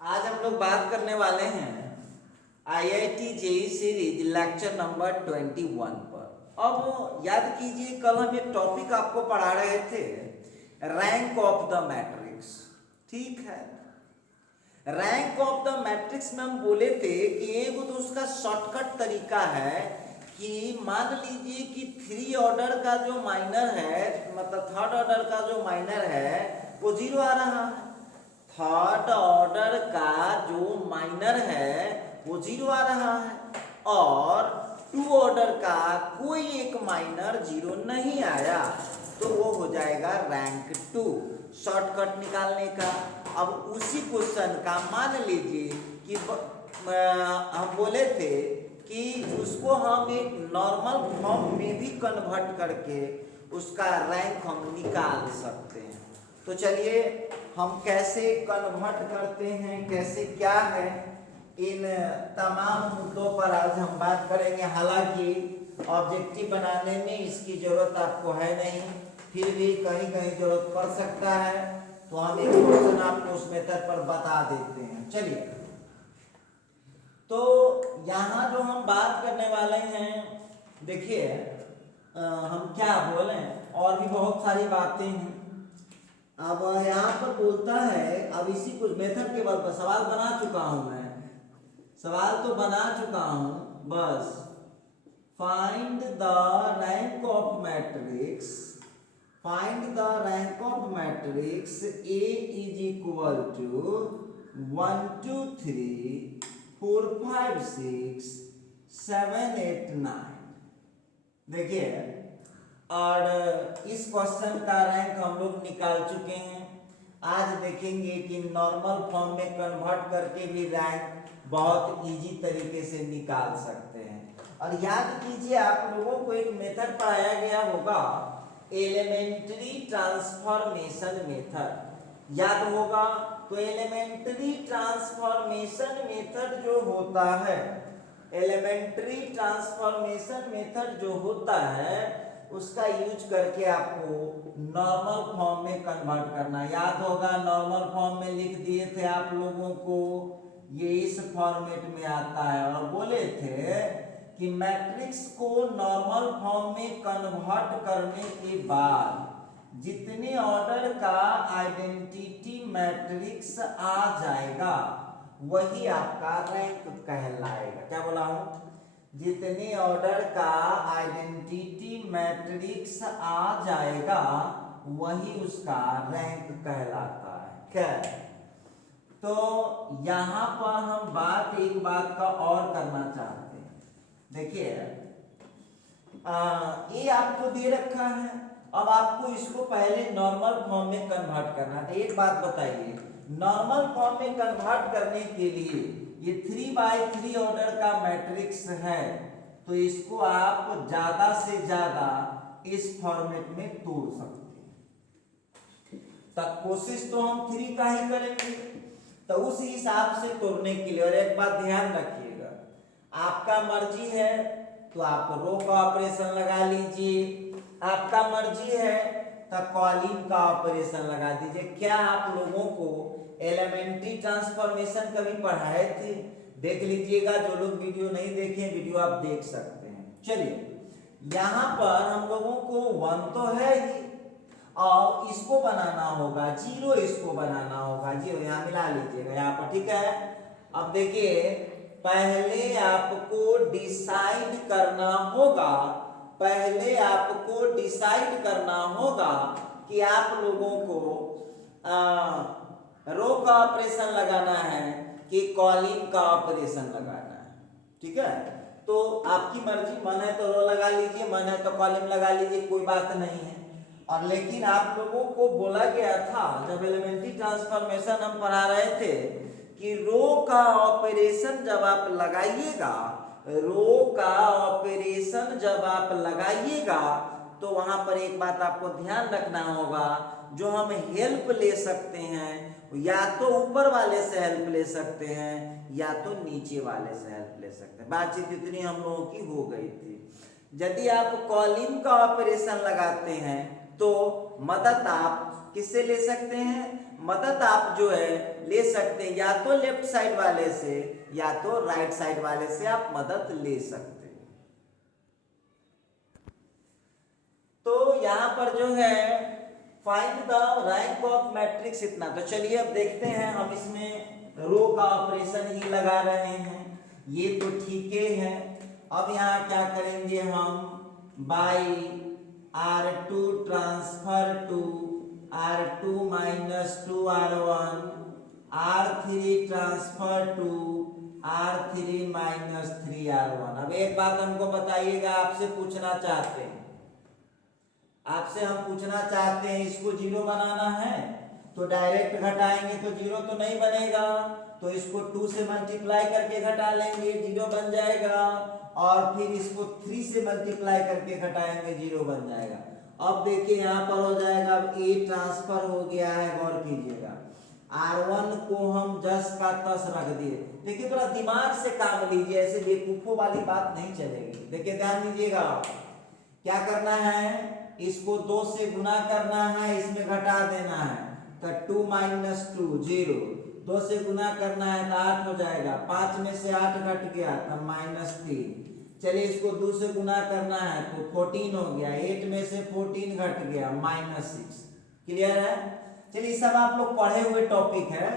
आज हम लोग बात करने वाले हैं IIT JEE series lecture number 21 पर। अब याद कीजिए, कल हम एक टॉपिक आपको पढ़ा रहे थे, रैंक ऑफ द मैट्रिक्स। ठीक है, रैंक ऑफ द मैट्रिक्स में हम बोले थे कि एक तो उसका शॉर्टकट तरीका है कि मान लीजिए कि 3 ऑर्डर का जो माइनर है, मतलब थर्ड ऑर्डर का जो माइनर है वो 0 आ रहा है। थर्ड ऑर्डर का जो माइनर है वो 0 आ रहा है और 2 ऑर्डर का कोई एक माइनर 0 नहीं आया, तो वो हो जाएगा रैंक 2। शॉर्टकट निकालने का। अब उसी क्वेश्चन का मान लीजिए कि हम बोले थे कि उसको हम एक नॉर्मल फॉर्म में भी कन्वर्ट करके उसका रैंक हम निकाल सकते हैं। तो चलिए हम कैसे कन्वर्ट करते हैं, कैसे क्या है, इन तमाम मुद्दों पर आज हम बात करेंगे। हालांकि ऑब्जेक्टिव बनाने में इसकी जरूरत आपको है नहीं, फिर भी कहीं कहीं जरूरत पड़ सकता है, तो हम एक क्वेश्चन आपको उस मेथड पर बता देते हैं। चलिए, तो यहाँ जो हम बात करने वाले हैं, देखिए हम क्या बोले, और भी बहुत सारी बातें हैं। अब यहाँ पर बोलता है, अब इसी कुछ मेथड के बल पर सवाल बना चुका हूं मैं, सवाल तो बना चुका हूं, बस find the rank of matrix, find the rank of matrix A is equal to 1 2 3 4 5 6 7 8 9। देखिए, और इस क्वेश्चन का रैंक हम लोग निकाल चुके हैं। आज देखेंगे कि नॉर्मल फॉर्म में कन्वर्ट करके भी रैंक बहुत इजी तरीके से निकाल सकते हैं। और याद कीजिए, आप लोगों को एक मेथड पढ़ाया गया होगा, एलिमेंट्री ट्रांसफॉर्मेशन मेथड, याद होगा। तो एलिमेंट्री ट्रांसफॉर्मेशन मेथड जो होता है, एलिमेंट्री ट्रांसफॉर्मेशन मेथड जो होता है, उसका यूज करके आपको नॉर्मल फॉर्म में कन्वर्ट करना। याद होगा, नॉर्मल फॉर्म में लिख दिए थे आप लोगों को, ये इस फॉर्मेट में आता है, और बोले थे कि मैट्रिक्स को नॉर्मल फॉर्म में कन्वर्ट करने के बाद जितने ऑर्डर का आइडेंटिटी मैट्रिक्स आ जाएगा वही आपका रैंक कहलाएगा। क्या बोला हूं? जितने ऑर्डर का आइडेंटिटी मैट्रिक्स आ जाएगा वही उसका रैंक कहलाता है। खैर, तो यहां पर हम एक बात का और करना चाहते हैं। देखिए, ये आपको दे रखा है, अब आपको इसको पहले नॉर्मल फॉर्म में कन्वर्ट करना है। तो एक बात बताइए, नॉर्मल फॉर्म में कन्वर्ट करने के लिए ये 3x3 ऑर्डर का मैट्रिक्स है, तो इसको आप ज्यादा से ज्यादा इस फॉर्मेट में तोड़ सकते हैं। तब कोशिश तो हम 3 का ही करेंगे, तो उस हिसाब से तोड़ने के लिए। और एक बात ध्यान रखिएगा, आपका मर्जी है तो आप रो का ऑपरेशन लगा लीजिए, आपका मर्जी है तो कॉलिंग का ऑपरेशन लगा दीजिए। क्या आप लोगों को एलिमेंट्री ट्रांसफॉर्मेशन कभी पढ़ाए थे? देख लीजिएगा, जो लोग वीडियो नहीं देखे, वीडियो आप देख सकते हैं। चलिए, यहां पर हम लोगों को 1 तो है ही, और इसको बनाना होगा 0, इसको बनाना होगा 0, यहां मिला लीजिएगा यहाँ पर। ठीक है, अब देखिए, पहले आपको डिसाइड करना होगा, पहले आपको डिसाइड करना होगा कि आप लोगों को रो का ऑपरेशन लगाना है कि कॉलिंग का ऑपरेशन लगाना है। ठीक है, तो आपकी मर्जी, मन है तो रो लगा लीजिए, मन है तो कॉलिंग लगा लीजिए, कोई बात नहीं है। और लेकिन आप लोगों को बोला गया था जब एलिमेंट्री ट्रांसफॉर्मेशन हम पढ़ा रहे थे कि रो का ऑपरेशन जब आप लगाइएगा, रो का ऑपरेशन जब आप लगाइएगा, तो वहां पर एक बात आपको ध्यान रखना होगा, जो हम हेल्प ले सकते हैं, या तो ऊपर वाले से हेल्प ले सकते हैं या तो नीचे वाले से हेल्प ले सकते हैं। बातचीत इतनी हम लोगों की हो गई थी। यदि आप कॉलिंग का ऑपरेशन लगाते हैं तो मदद आप किससे ले सकते हैं? मदद आप जो है ले सकते हैं, या तो लेफ्ट साइड वाले से या तो राइट साइड वाले से आप मदद ले सकते हैं। तो यहां पर जो है find the rank of matrix इतना। तो चलिए अब देखते हैं, हम इसमें रो का ऑपरेशन ही लगा रहे हैं, ये तो ठीक है। अब यहाँ क्या करेंगे हम, by R2 transfer to R2 minus 2 R1, R3 transfer to R3 minus 3 R1। अब एक बात हमको बताइएगा, आपसे पूछना चाहते हैं, आपसे हम पूछना चाहते हैं, इसको जीरो बनाना है तो डायरेक्ट घटाएंगे तो जीरो तो नहीं बनेगा, तो इसको 2 से मल्टीप्लाई करके घटा लेंगे, जीरो बन जाएगा। और फिर इसको 3 से मल्टीप्लाई करके घटाएंगे, जीरो बन जाएगा। अब देखिए यहाँ पर हो जाएगा, अब ए ट्रांसफर हो गया है, गौर कीजिएगा। R1 को हम जस का तस रख दिए। देखिए थोड़ा दिमाग से काम लीजिए, ऐसे बेवकूफों वाली बात नहीं चलेगी। देखिए ध्यान दीजिएगा, क्या करना है, इसको 2 से गुना करना है, इसमें घटा देना है, तो 2 माइनस 2 0, 2 से गुना करना है तो 8 हो जाएगा, 5 में से 8 घट गया तो माइनस 3। चलिए इसको 2 से गुना करना है तो 14 हो गया, 8 में से 14 घट गया माइनस 6। क्लियर है? चलिए सब आप लोग पढ़े हुए टॉपिक है।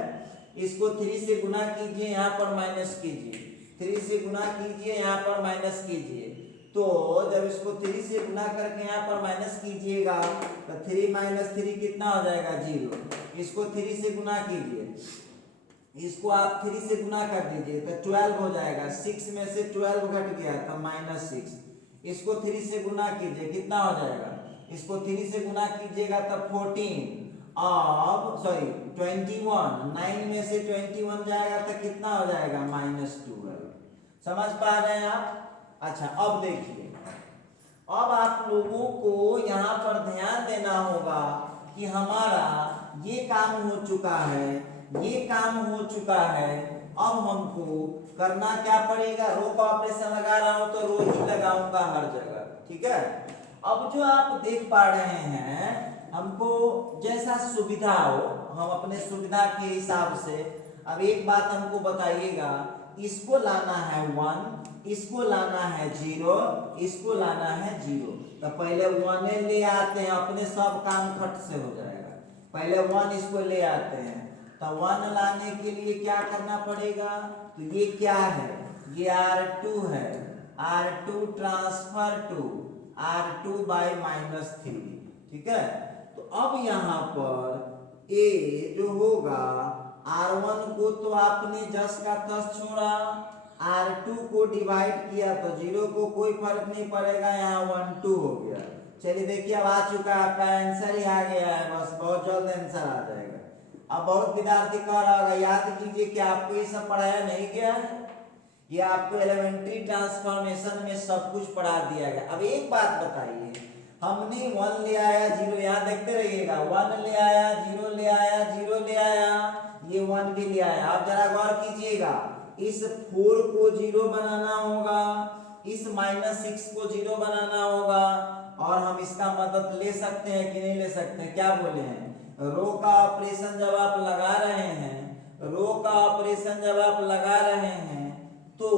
इसको 3 से गुना कीजिए, यहाँ पर माइनस कीजिए, 3 से गुना कीजिए, यहाँ पर माइनस कीजिए। तो जब इसको 3 से गुना करके यहाँ पर माइनस कीजिएगा तो 3 माइनस 3 कितना हो जाएगा, 0। इसको 3 से गुना कीजिए, इसको आप 3 से गुना कर दीजिए तो 12 हो जाएगा, 6 में से 12 घट गया तो माइनस 6। इसको 3 से गुना कीजिए, कितना हो जाएगा, इसको 3 से गुना कीजिएगा तो 14, अब सॉरी 21, 9 में से 21 जाएगा तो कितना हो जाएगा, माइनस 12। समझ पा रहे हैं आप? अच्छा अब देखिए, अब आप लोगों को यहाँ पर ध्यान देना होगा कि हमारा ये काम हो चुका है, ये काम हो चुका है। अब हमको करना क्या पड़ेगा, रो का ऑपरेशन लगा रहा हूं तो रो ही लगाऊंगा हर जगह, ठीक है। अब जो आप देख पा रहे हैं, हमको जैसा सुविधा हो, हम अपने सुविधा के हिसाब से, अब एक बात हमको बताइएगा, इसको लाना है 1, इसको लाना है 0, इसको लाना है 0, तो पहले 1 ले आते हैं, अपने सब काम फट से हो जाएगा। पहले 1 इसको ले आते हैं, तो 1 लाने के लिए क्या करना पड़ेगा, तो ये क्या है, ये R2 है, R2 transfer to R2 by minus 3, ठीक है। तो अब यहाँ पर ए जो होगा, R1 को तो आपने जस का तस छोड़ा, R2 को डिवाइड किया तो 0 को कोई फर्क नहीं पड़ेगा, यहाँ 1 2 हो गया। चलिए देखिए अब आ चुका है, आपका आंसर ही आ गया है, बस बहुत जल्द आंसर आ जाएगा। अब बहुत विद्यार्थी कह रहा होगा, याद कीजिए कि आपको ये सब पढ़ाया नहीं गया है, ये आपको एलिमेंट्री ट्रांसफॉर्मेशन में सब कुछ पढ़ा दिया गया। अब एक बात बताइए, हमने 1 ले आया 0, यहाँ देखते रहिएगा, 1 ले आया 0 ले आया 0 ले आया, ये 1 भी ले आया। आप जरा गौर कीजिएगा, इस 4 को 0 बनाना होगा, इस माइनस 6 को 0 बनाना होगा, और हम इसका मदद ले सकते हैं कि नहीं ले सकते, क्या बोले हैं, रो का ऑपरेशन जब आप लगा रहे हैं, रो का ऑपरेशन जब आप लगा रहे हैं, तो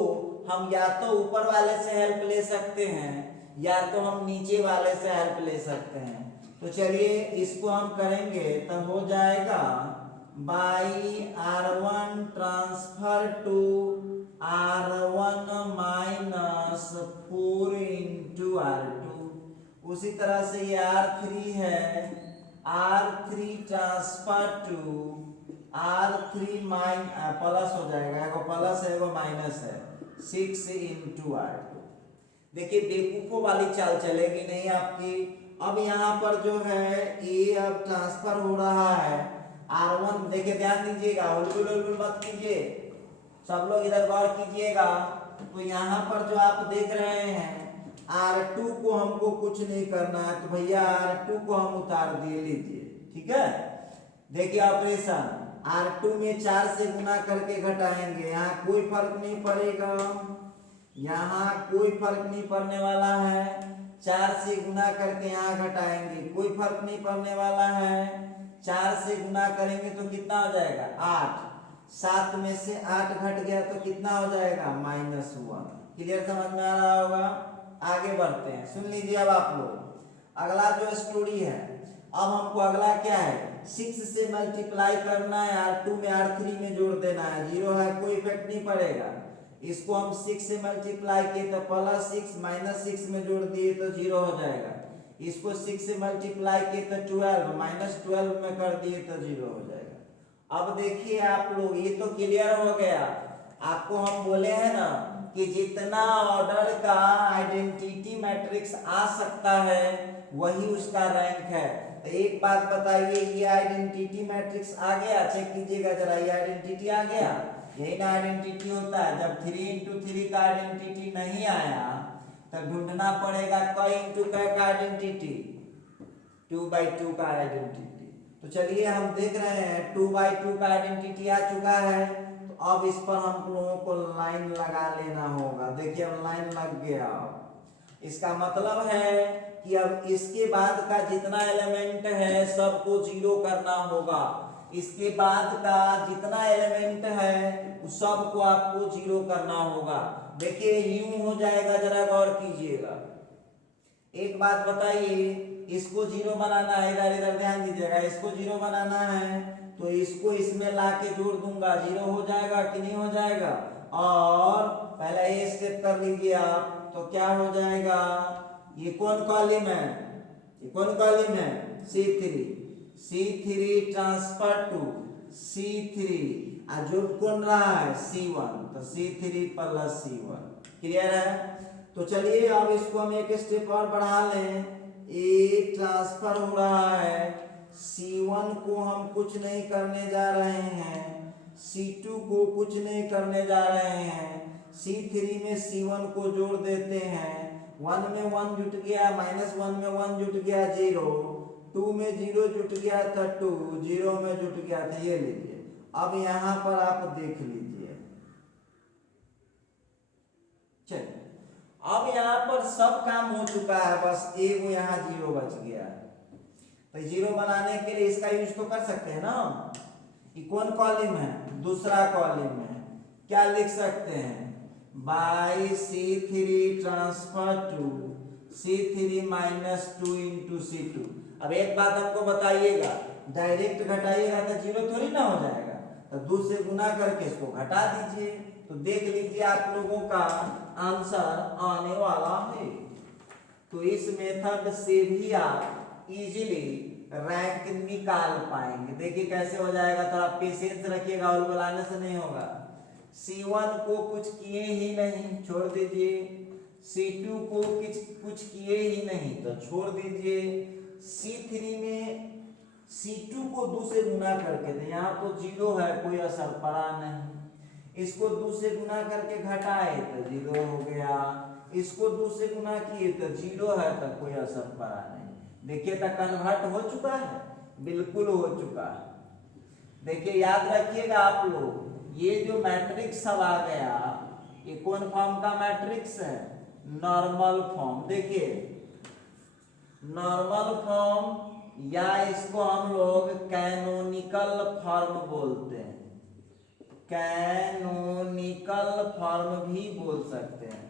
हम या तो ऊपर वाले से हेल्प ले सकते हैं, या तो हम नीचे वाले से हेल्प ले सकते हैं। तो चलिए इसको हम करेंगे, तब हो जाएगा by R1 transfer to R1 minus 4 into R2। उसी तरह से ये R3 है, R3 transfer to R3 plus हो जाएगा, एगो प्लस है एगो माइनस है, 6 इंटू R2। देखिए बेवकूफों वाली चाल चलेगी नहीं आपकी। अब यहाँ पर जो है ए अब ट्रांसफर हो रहा है, R1 देखिए ध्यान दीजिएगा, उल्लू मत कीजिए, सब लोग इधर गौर कीजिएगा। तो यहाँ पर जो आप देख रहे हैं, R2 को हमको कुछ नहीं करना है, तो भैया R2 को हम उतार दिए, लीजिए, ठीक है। देखिए ऑपरेशन, R2 में 4 से गुना करके घटाएंगे, यहाँ कोई फर्क नहीं पड़ेगा, यहाँ कोई फर्क नहीं पड़ने वाला है। 4 से गुना करके यहाँ घटाएंगे, कोई फर्क नहीं पड़ने वाला है। 4 से गुना करेंगे तो कितना हो जाएगा 8, 7 में से 8 घट गया तो कितना हो जाएगा -1। क्लियर, समझ में आ रहा होगा। आगे बढ़ते हैं, सुन लीजिए अब आप लोग अगला जो स्टोरी है। अब हमको अगला क्या है 6 से मल्टीप्लाई करना है, R2 में R3 में जोड़ देना है। 0 है कोई इफेक्ट नहीं पड़ेगा। इसको हम 6 से मल्टीप्लाई किए तो +6 -6 में जोड़ दिए तो 0 हो जाएगा। इसको 6 से मल्टीप्लाई किए तो 12 -12 में कर दिए तो 0 हो जाएगा। अब देखिए आप लोग ये तो क्लियर हो गया। आपको हम बोले हैं ना कि जितना ऑर्डर का आइडेंटिटी मैट्रिक्स आ सकता है वही उसका रैंक है। तो एक बात बताइए, ये आइडेंटिटी मैट्रिक्स आ गया, चेक कीजिएगा जरा, ये आइडेंटिटी आ गया। यही ना आइडेंटिटी होता है। जब 3 × 3 का आइडेंटिटी नहीं आया तो ढूंढना पड़ेगा क × क का आइडेंटिटी, 2/2 का आइडेंटिटी। तो चलिए हम देख रहे हैं 2/2 का आइडेंटिटी आ चुका है। तो अब इस पर हम लोगों को लाइन लगा लेना होगा। देखिए अब लाइन लग गया। इसका मतलब है कि अब इसके बाद का जितना एलिमेंट है सबको 0 करना होगा। इसके बाद का जितना एलिमेंट है उस सबको आपको 0 करना होगा। देखिए यूं हो जाएगा, जरा गौर कीजिएगा। एक बात बताइए, इसको 0 बनाना है, इधर इधर ध्यान दीजिएगा। इसको 0 बनाना है तो इसको इसमें ला के जोड़ दूंगा, 0 हो जाएगा कि नहीं हो जाएगा। और पहले ये स्टेप कर लीजिए आप, तो क्या हो जाएगा, ये कौन कॉलम है, ये कौन कॉलम है C3 ट्रांसफर टू C3 और जो कौन रहा है C1, तो C3 + C1। क्लियर है। तो चलिए अब इसको हम एक स्टेप और बढ़ा लें। ए ट्रांसफर हो रहा है, C1 को हम कुछ नहीं करने जा रहे हैं, C2 को कुछ नहीं करने जा रहे हैं, C3 में C1 को जोड़ देते हैं। 1 में 1 जुट गया, -1 में 1 जुट गया 0, 2 में 0 जुट गया था 2, 0 में जुट गया था। ये लीजिए, अब यहाँ पर आप देख लीजिए। चलिए अब यहाँ पर सब काम हो चुका है, बस एक यहाँ 0 बच गया है। तो 0 बनाने के लिए इसका यूज तो कर सकते हैं ना। ये कौन कॉलम है, दूसरा कॉलम है। क्या लिख सकते हैं, by C3 transfer to C3 - 2 × C2। अब एक बात हमको बताइएगा, डायरेक्ट घटाइएगा तो 0 थोड़ी ना हो जाएगा, तो 2 से गुना करके इसको घटा दीजिए। तो देख लीजिए आप लोगों का आंसर आने वाला है। तो इस मेथड से भी आप इजीली रैंक निकाल पाएंगे। देखिए कैसे हो जाएगा, थोड़ा पेशेंस रखिएगा और बुलाने से नहीं होगा। C1 को कुछ किए ही नहीं, छोड़ दीजिए। C2 को कुछ किए ही नहीं तो छोड़ दीजिए। C3 में C2 को 2 से गुना करके, तो यहाँ तो 0 है, कोई असर पड़ा नहीं। इसको 2 से गुना करके घटाए तो 0 हो गया। इसको 2 से गुना किए तो 0 है, तो कोई असर पड़ा नहीं। देखिए तो कन्वर्ट हो चुका है, बिल्कुल हो चुका है। देखिए याद रखिएगा आप लोग, ये जो मैट्रिक्स सब आ गया, ये कौन फॉर्म का मैट्रिक्स है, नॉर्मल फॉर्म। देखिए नॉर्मल फॉर्म या इसको हम लोग कैनोनिकल फॉर्म बोलते हैं, कैनोनिकल फॉर्म भी बोल सकते हैं।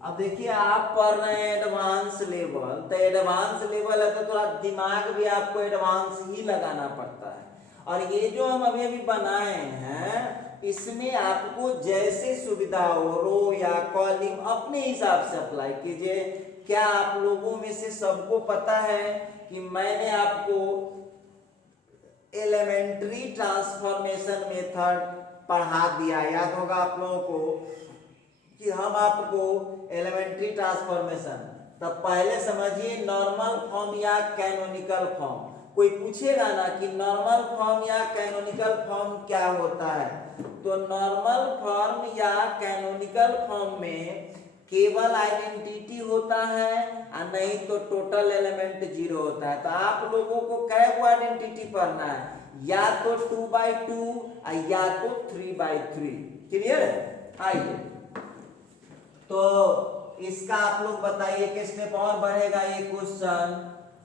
अब देखिए आप पढ़ रहे हैं एडवांस लेवल, तो एडवांस लेवल है तो थोड़ा दिमाग भी आपको एडवांस ही लगाना पड़ता है। और ये जो हम अभी बनाए हैं इसमें आपको जैसे सुविधा हो, रो या कॉलम अपने हिसाब से अप्लाई कीजिए। क्या आप लोगों में से सबको पता है कि मैंने आपको एलिमेंट्री ट्रांसफॉर्मेशन मेथड पढ़ा दिया, याद होगा आप लोगों को कि हम आपको एलिमेंट्री ट्रांसफॉर्मेशन, तब पहले समझिए नॉर्मल फॉर्म या कैनोनिकल फॉर्म। कोई पूछेगा ना कि नॉर्मल फॉर्म या कैनोनिकल फॉर्म क्या होता है, तो नॉर्मल फॉर्म या कैनोनिकल फॉर्म में केवल आइडेंटिटी होता है और नहीं तो टोटल एलिमेंट 0 होता है। तो आप लोगों को कै गो आइडेंटिटी पढ़ना है, या तो 2/2 या तो 3/3। क्लियर है। आइए तो इसका आप लोग बताइए कि स्टेप और बढ़ेगा ये क्वेश्चन।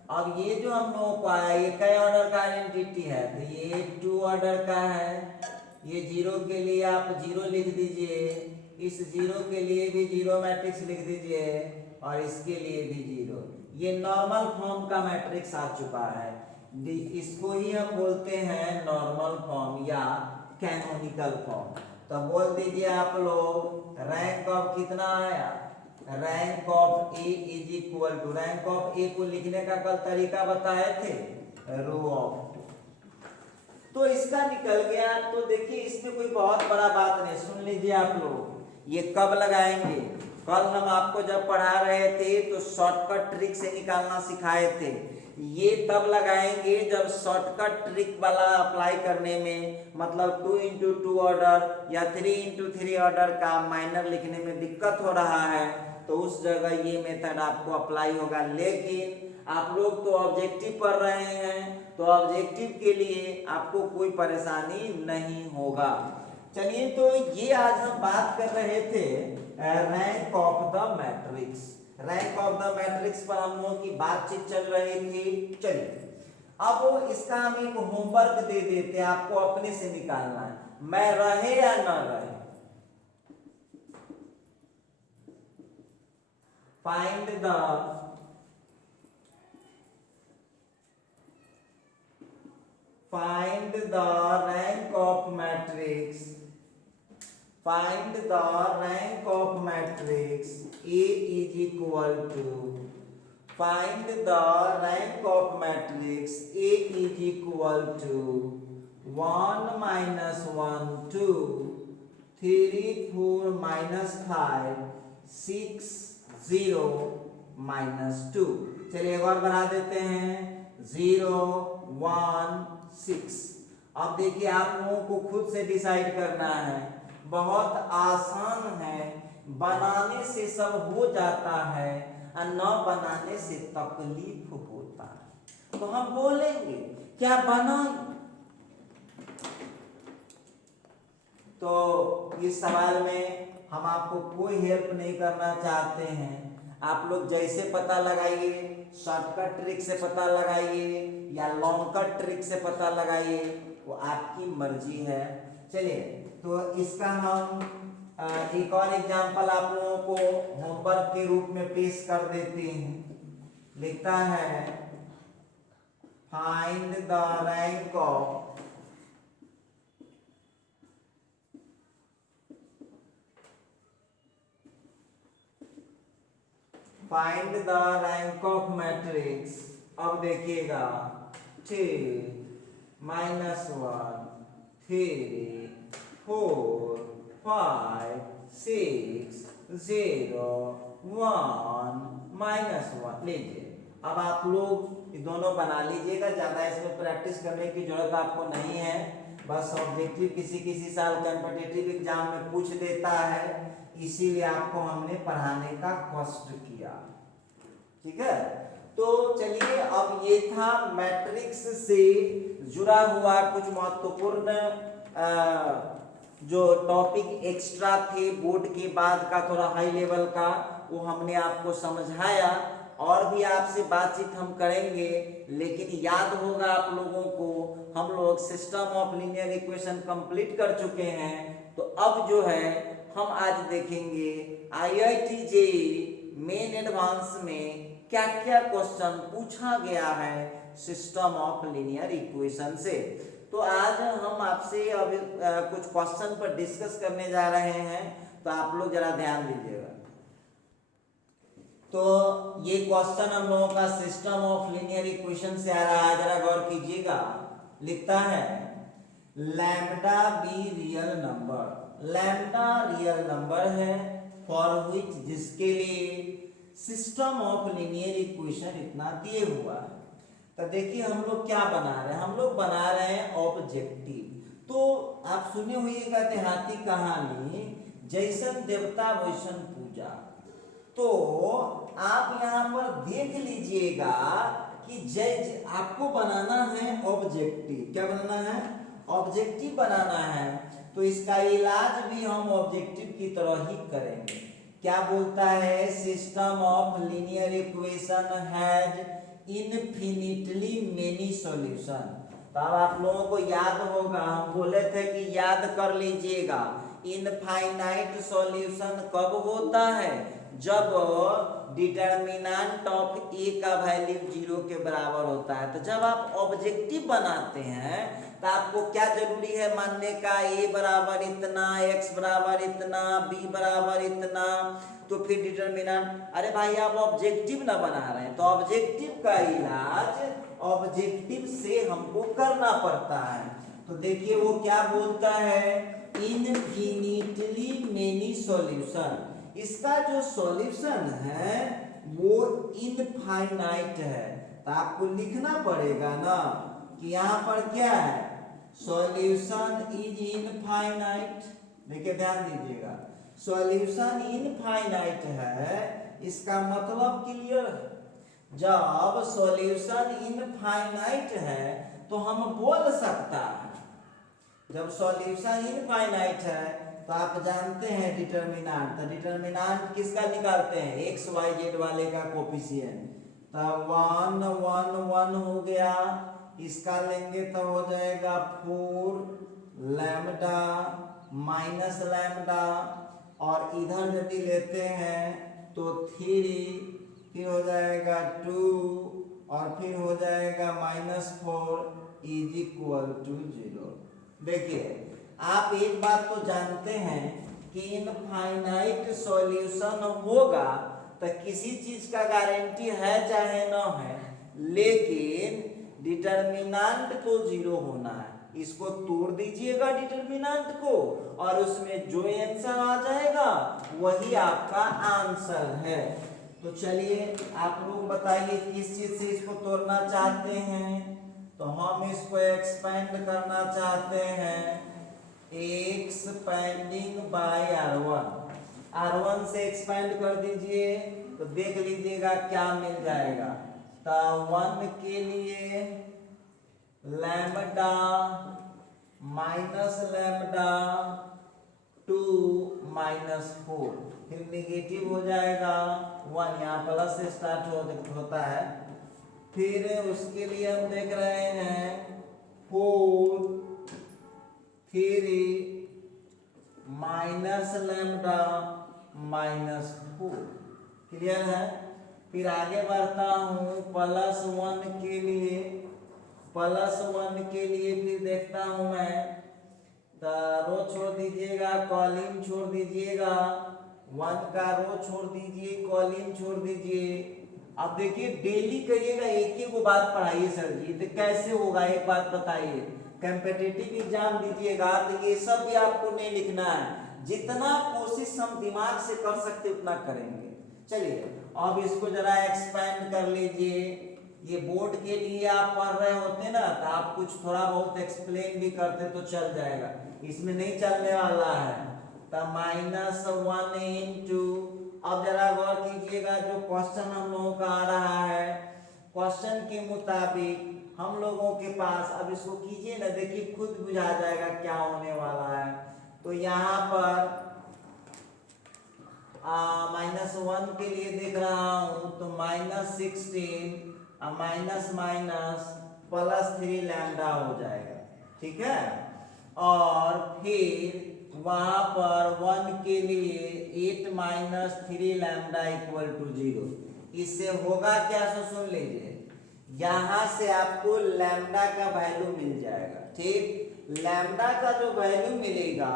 अब ये जो हम लोगों को आया ये कई ऑर्डर का आइडेंटिटी है, तो ये 2 ऑर्डर का है। ये 0 के लिए आप 0 लिख दीजिए, इस 0 के लिए भी 0 मैट्रिक्स लिख दीजिए, और इसके लिए भी 0। ये नॉर्मल फॉर्म का मैट्रिक्स आ चुका है। इसको ही हम बोलते हैं नॉर्मल फॉर्म या कैनोनिकल फॉर्म। तो बोल दीजिए आप लोग, रैंक ऑफ कितना आया, rank of A is equal to, rank of A को लिखने का कल तरीका बताए थे, रो ऑफ 2। तो इसका निकल गया। तो देखिए इसमें कोई बहुत बड़ा बात नहीं, सुन लीजिए आप लोग, ये कब लगाएंगे, कल हम आपको जब पढ़ा रहे थे तो शॉर्टकट ट्रिक से निकालना सिखाए थे। ये तब लगाएंगे जब शॉर्टकट ट्रिक वाला अप्लाई करने में, मतलब 2 into 2 ऑर्डर या 3 into 3 ऑर्डर का माइनर लिखने में दिक्कत हो रहा है, तो उस जगह ये मेथड आपको अप्लाई होगा। लेकिन आप लोग तो ऑब्जेक्टिव पढ़ रहे हैं, तो ऑब्जेक्टिव के लिए आपको कोई परेशानी नहीं होगा। चलिए, तो ये आज हम बात कर रहे थे rank of the matrix. Rank of the matrix पर हम लोगों की बातचीत चल रही थी। चलिए, अब इसका हम एक होमवर्क दे देते हैं, आपको अपने से निकालना है, मैं रहे या न रहे। Find the rank of matrix, find the rank of matrix A is equal to, find the rank of matrix A is equal to 1 minus 1 2 3 4 minus 5 6 0 minus 2। चलिए एक और बढ़ा देते हैं, 0 1 6। अब देखिए आप लोगों को खुद से डिसाइड करना है, बहुत आसान है, बनाने से सब हो जाता है और न बनाने से तकलीफ होता है। तो हम बोलेंगे क्या बनाएं, तो इस सवाल में हम आपको कोई हेल्प नहीं करना चाहते हैं। आप लोग जैसे पता लगाइए, शॉर्टकट ट्रिक से पता लगाइए या लॉन्ग कट ट्रिक से पता लगाइए, वो आपकी मर्जी है। चलिए, तो इसका हम एक और एग्जांपल आप लोगों को होमवर्क के रूप में पेश कर देते हैं। लिखता है, find the rank of, find the rank of matrix. अब देखिएगा 2 minus 1 3 4 5 6 0 1 minus 1। लीजिए, अब आप लोग ये दोनों बना लीजिएगा, ज़्यादा इसमें प्रैक्टिस करने की जरूरत आपको नहीं है। बस ऑब्जेक्टिव किसी साल कॉम्पिटिटिव एग्जाम में पूछ देता है, इसीलिए आपको हमने पढ़ाने का कष्ट किया। ठीक है, तो चलिए, अब ये था मैट्रिक्स से जुड़ा हुआ कुछ महत्वपूर्ण जो टॉपिक एक्स्ट्रा थे बोर्ड के बाद का, थोड़ा हाई लेवल का, वो हमने आपको समझाया। और भी आपसे बातचीत हम करेंगे, लेकिन याद होगा आप लोगों को, हम लोग system of linear equation complete कर चुके हैं। तो अब जो है हम आज देखेंगे IIT JEE मेन एडवांस में क्या क्या क्वेश्चन पूछा गया है सिस्टम ऑफ लीनियर इक्वेशन से। तो आज हम आपसे अभी कुछ क्वेश्चन पर डिस्कस करने जा रहे हैं, तो आप लोग जरा ध्यान दीजिएगा। तो ये क्वेश्चन हम लोगों का सिस्टम ऑफ लीनियर इक्वेशन से आ रहा है, जरा गौर कीजिएगा। लिखता है, lambda be real number, lambda real number है फॉर विच, जिसके लिए सिस्टम ऑफ लीनियर इक्वेशन इतना दिए हुआ है। तो देखिए हम लोग क्या बना रहे हैं, हम लोग बना रहे हैं ऑब्जेक्टिव। तो आप सुने होइएगा देहाती कहानी, जैसन देवता वैसन पूजा। तो आप यहाँ पर देख लीजिएगा कि जय आपको बनाना है ऑब्जेक्टिव। क्या बनाना है? ऑब्जेक्टिव बनाना है। तो इसका इलाज भी हम ऑब्जेक्टिव की तरह ही करेंगे। क्या बोलता है? System of linear equation has infinitely many solution. तो अब आप लोगों को याद होगा, हम बोले थे कि याद कर लीजिएगा, इनफाइनाइट सॉल्यूशन कब होता है, जब डिटर्मिनेंट ऑफ ए का वैल्यू 0 के बराबर होता है। तो जब आप ऑब्जेक्टिव बनाते हैं तो आपको क्या जरूरी है मानने का, ए बराबर इतना, एक्स बराबर इतना, बी बराबर इतना, तो फिर डिटर्मिनेंट। अरे भाई आप ऑब्जेक्टिव ना बना रहे हैं, तो ऑब्जेक्टिव का इलाज ऑब्जेक्टिव से हमको करना पड़ता है। तो देखिए वो क्या बोलता है, इनफिनिटली मेनी सॉल्यूशन। इसका जो सॉल्यूशन है वो इनफाइनाइट है। तो आपको लिखना पड़ेगा ना कि यहाँ पर क्या है, सॉल्यूशन इज इनफाइनाइट। देखिए ध्यान दीजिएगा, सॉल्यूशन इनफाइनाइट है, इसका मतलब क्लियर है। जब सॉल्यूशन इनफाइनाइट है तो हम बोल सकता है, जब सॉल्यूशन इनफाइनाइट है तो आप जानते हैं डिटर्मिनेंट, तो डिटर्मिनेंट किसका निकालते हैं, एक्स वाई जेड वाले का कोफिशिएंट। तो 1 1 1 हो गया, इसका लेंगे तो हो जाएगा 4 लैम्डा माइनस लैम्डा, और इधर यदि लेते हैं तो 3, फिर हो जाएगा 2, और फिर हो जाएगा -4 इज इक्वल टू 0। देखिए आप एक बात तो जानते हैं कि इनफाइनाइट सॉल्यूशन होगा तो किसी चीज का गारंटी है चाहे ना है, लेकिन डिटर्मिनेंट तो 0 होना है। इसको तोड़ दीजिएगा डिटर्मिनेंट को, और उसमें जो आंसर आ जाएगा वही आपका आंसर है। तो चलिए आप लोग बताइए किस चीज से इसको तोड़ना चाहते हैं। तो हम इसको एक्सपेंड करना चाहते हैं, एक्सपेंडिंग बाय R1 से एक्सपेंड कर दीजिए, तो देख लीजिएगा क्या मिल जाएगा। तो 1 के लिए लैम्डा माइनस लैम्डा 2 -4, फिर नेगेटिव हो जाएगा 1, यहाँ प्लस से स्टार्ट होता है। फिर उसके लिए हम देख रहे हैं 4 3 माइनस लैम्डा -4, क्लियर है। फिर आगे बढ़ता हूँ +1 के लिए, +1 के लिए फिर देखता हूँ मैं, तो रो छोड़ दीजिएगा, कॉलम छोड़ दीजिएगा, 1 का रो छोड़ दीजिए, कॉलम छोड़ दीजिए। अब देखिए डेली कहिएगा एक ही को बात पढ़ाइए सर जी, तो कैसे होगा एक बात बताइए। कॉम्पिटिटिव एग्जाम दीजिएगा तो ये सब भी आपको नहीं लिखना है, जितना कोशिश हम दिमाग से कर सकते उतना करेंगे। चलिए अब इसको जरा एक्सपेंड कर लीजिए। ये बोर्ड के लिए आप पढ़ रहे होते ना, तो आप कुछ थोड़ा बहुत एक्सप्लेन भी करते तो चल जाएगा, इसमें नहीं चलने वाला है। तो -1 इंटू, अब जरा गौर कीजिएगा जो क्वेश्चन हम लोगों का आ रहा है, क्वेश्चन के मुताबिक हम लोगों के पास, अब इसको कीजिए ना, देखिए खुद बुझा जाएगा क्या होने वाला है। तो यहाँ पर -1 के लिए देख रहा हूँ तो -16 माइनस माइनस +3 लैम्डा हो जाएगा, ठीक है। और फिर वहां पर 1 के लिए 8 - 3 लैम्डा = 0। इससे होगा क्या, सो सुन लीजिए, यहां से आपको लैम्डा का वैल्यू मिल जाएगा, ठीक। लैम्डा का जो वैल्यू मिलेगा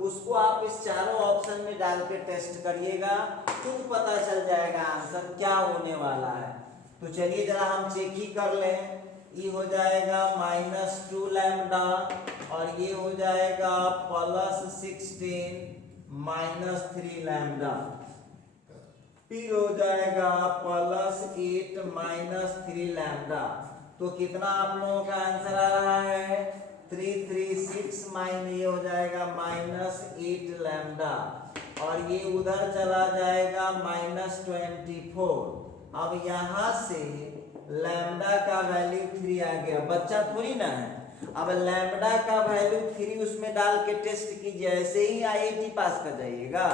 उसको आप इस चारों ऑप्शन में डाल के टेस्ट करिएगा, खुद पता चल जाएगा आंसर क्या होने वाला है। तो चलिए जरा हम चेक ही कर लें। ये हो जाएगा -2 लैम्डा, और ये हो जाएगा +16 -3 लैम्डा, फिर हो जाएगा +8 - 3 लैम्डा। तो कितना आप लोगों का आंसर आ रहा है, 336 ये हो जाएगा -8 लैम्डा, और ये उधर चला जाएगा -24। अब यहाँ से लैम्डा का वैल्यू 3 आ गया, बच्चा थोड़ी ना है। अब लैम्डा का वैल्यू 3 उसमें डाल के टेस्ट कीजिए, ऐसे ही IIT पास कर जाइएगा।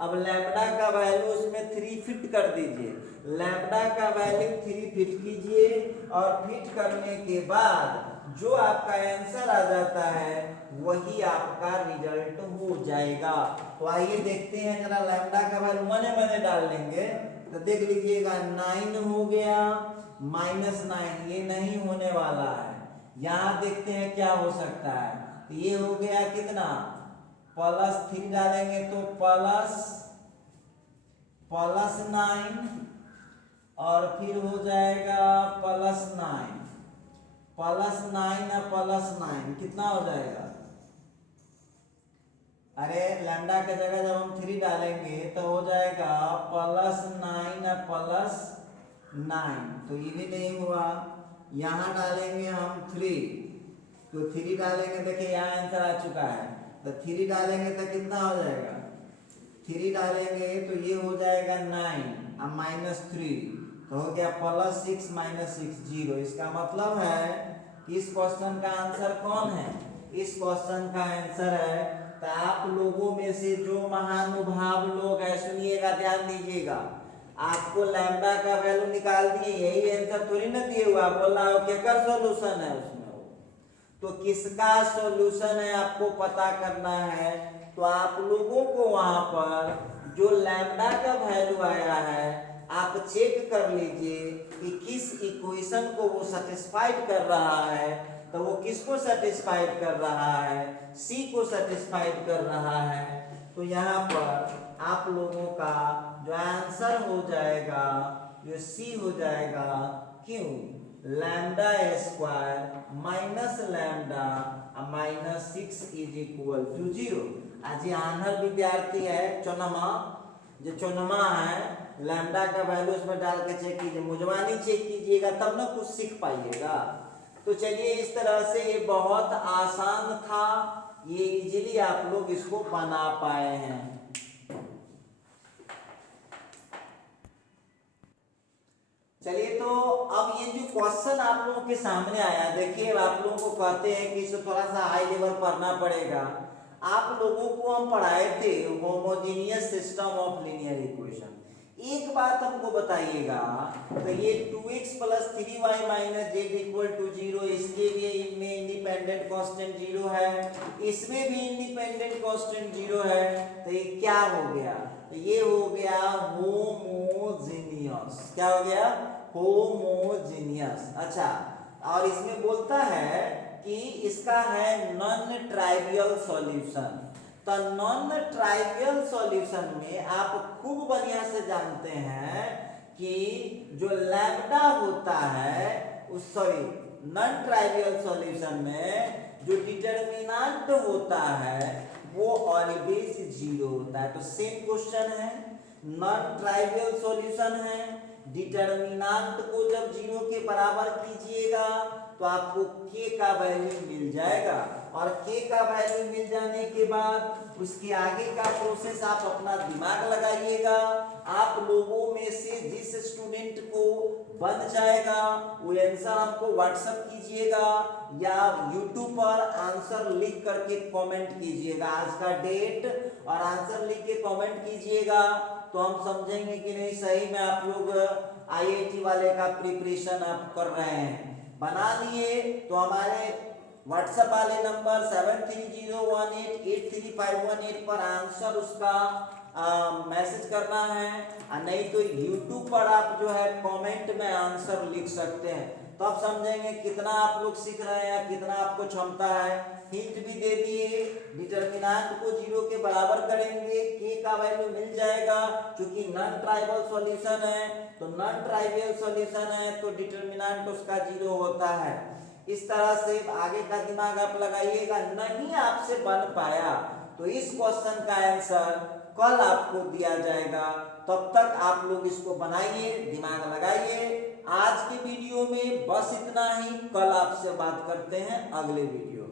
अब लैम्बडा का वैल्यू उसमें 3 फिट कर दीजिए, लैम्बडा का वैल्यू 3 फिट कीजिए और फिट करने के बाद जो आपका आंसर आ जाता है वही आपका रिजल्ट हो जाएगा। तो आइए देखते हैं जरा, लैम्बडा का वैल्यू मने मने डाल लेंगे तो देख लीजिएगा 9 हो गया -9, ये नहीं होने वाला है। यहाँ देखते हैं क्या हो सकता है, तो ये हो गया कितना, +3 डालेंगे तो +9 और फिर हो जाएगा +9 +9 कितना हो जाएगा। अरे लैम्डा के जगह जब हम 3 डालेंगे तो हो जाएगा +9 तो ये भी नहीं हुआ। यहाँ डालेंगे हम 3 तो 3 डालेंगे, देखिए यहाँ आंसर आ चुका है, तो 3 डालेंगे तो कितना हो जाएगा, 3 डालेंगे तो ये हो जाएगा 9 और -3 तो हो गया +6 -6 0। इसका मतलब है कि इस क्वेश्चन का आंसर कौन है, इस क्वेश्चन का आंसर है, तो आप लोगों में से जो महानुभाव लोग हैं सुनिएगा, ध्यान दीजिएगा, आपको लैम्बडा का वैल्यू निकाल दिए, यही आंसर थोड़ी ना दिए हुआ, बोल रहा हो क्या सॉल्यूशन है उसमें, तो किसका सॉल्यूशन है आपको पता करना है। तो आप लोगों को वहां पर जो लैम्बडा का वैल्यू आया है आप चेक कर लीजिए कि किस इक्वेशन को वो सेटिस्फाइड कर रहा है, तो वो किसको सेटिस्फाइड कर रहा है, सी को सेटिस्फाइड कर रहा है। तो यहाँ पर आप लोगों का जो आंसर हो जाएगा जो सी हो जाएगा, क्यों, लैम्डा स्क्वायर माइनस लैम्डा -6 = 0। आज ये आनहर विद्यार्थी है चौनमा, जो चौनमा है, लैम्डा का वैल्यू उसमें डाल के चेक कीजिए, मुजवानी चेक कीजिएगा तब ना कुछ सीख पाइएगा। तो चलिए इस तरह से ये बहुत आसान था, ये इजीली आप लोग इसको बना पाए हैं। चलिए तो अब ये जो क्वेश्चन आप लोगों के सामने आया, देखिए आप लोगों को कहते हैं कि इसे थोड़ा सा हाई लेवल पढ़ना पड़ेगा। आप लोगों को हम पढ़ाए थे homogeneous system of linear equation. एक बात हमको बताइएगा, तो ये 2x + 3y - z = 0, इसके लिए इनमें इंडिपेंडेंट कांस्टेंट 0 है, इसमें भी इंडिपेंडेंट कांस्टेंट 0 है, तो ये क्या हो गया, तो ये हो गया होमोजेनियस। क्या हो गया, होमोजेनियस। अच्छा, और इसमें बोलता है कि इसका है नॉन ट्राइवियल सॉल्यूशन। तो नॉन ट्राइवियल सॉल्यूशन में आप खूब बढ़िया से जानते हैं कि जो लैम्बडा होता है उस नॉन ट्राइवियल सॉल्यूशन में जो डिटरमिनेंट होता है वो ऑलवेज 0 होता है। तो सेम क्वेश्चन है, नॉन ट्राइवियल सॉल्यूशन है, डिटरमिनेंट को जब 0 के बराबर कीजिएगा तो आपको k का वैल्यू मिल जाएगा, और k का वैल्यू मिल जाने के बाद उसके आगे का प्रोसेस आप अपना दिमाग लगाइएगा। आप लोगों में से जिस स्टूडेंट को बन जाएगा वो आंसर हमको व्हाट्सएप कीजिएगा या यूट्यूब पर आंसर लिख करके कमेंट कीजिएगा, आज का डेट और आंसर लिख के कमेंट कीजिएगा, तो हम समझेंगे कि नहीं सही में आप लोग आईआईटी वाले का प्रिपरेशन आप कर रहे हैं। बना लिए तो हमारे व्हाट्सएप वाले नंबर 7301883518 पर आंसर उसका मैसेज करना है, और नहीं तो यूट्यूब पर आप जो है कमेंट में आंसर लिख सकते हैं, तो आप समझेंगे कितना आप लोग सीख रहे हैं, कितना आपको क्षमता है। हिंट भी दे दिए, डिटरमिनेंट को 0 के बराबर करेंगे, k का वैल्यू मिल जाएगा, क्योंकि नॉन ट्राइवल सॉल्यूशन है, तो नॉन ट्राइवियल सॉल्यूशन है तो डिटरमिनेंट उसका 0 होता है। इस तरह से आगे का दिमाग आप लगाइएगा। नहीं आपसे बन पाया तो इस क्वेश्चन का आंसर कल आपको दिया जाएगा, तब तक आप लोग इसको बनाइए, दिमाग लगाइए। आज की वीडियो में बस इतना ही, कल आपसे बात करते हैं अगले वीडियो।